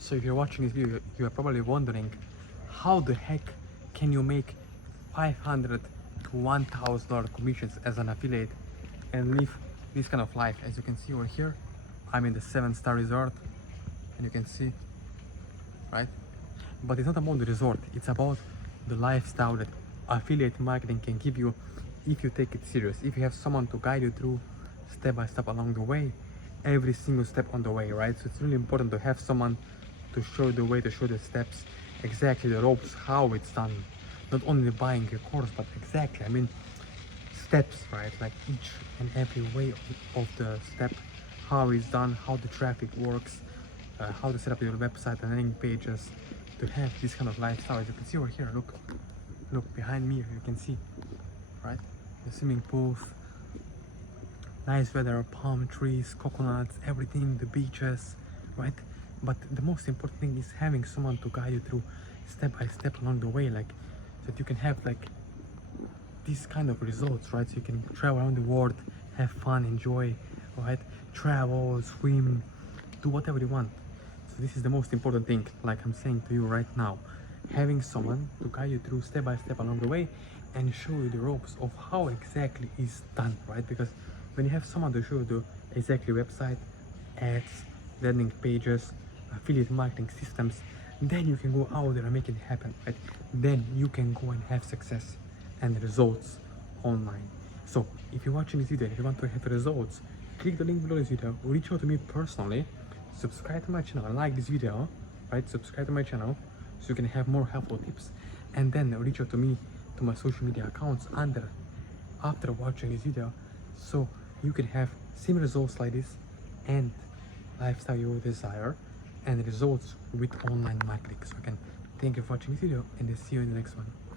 So if you're watching this video, you are probably wondering, how the heck can you make $500 to $1,000 commissions as an affiliate and live this kind of life? As you can see over here, I'm in the 7-star resort, and you can see, right? But it's not about the resort, it's about the lifestyle that affiliate marketing can give you if you take it serious, if you have someone to guide you through step by step along the way, every single step on the way, right? So it's really important to have someone to show the way, to show the steps, exactly the ropes, how it's done. Not only buying a course, but exactly, I mean, steps, right? Like each and every way of the step, how it's done, how the traffic works, how to set up your website and landing pages to have this kind of lifestyle. As you can see over here, look behind me, you can see, right? The swimming pools, nice weather, palm trees, coconuts, everything, the beaches, right? But the most important thing is having someone to guide you through step by step along the way, like, so that you can have like these kind of results, right? So you can travel around the world, have fun, enjoy, right? Travel, swim, do whatever you want. So this is the most important thing, like I'm saying to you right now, having someone to guide you through step by step along the way and show you the ropes of how exactly is done, right? Because when you have someone to show you the exactly website, ads, landing pages, affiliate marketing systems, then you can go out there and make it happen, right? Then you can go and have success and results online. So if you're watching this video, if you want to have results, click the link below this video, reach out to me personally, subscribe to my channel, and like this video, right? Subscribe to my channel so you can have more helpful tips, and then reach out to me to my social media accounts after watching this video, so you can have similar results like this and lifestyle you desire and results with online marketing. So again, thank you for watching this video, and I'll see you in the next one.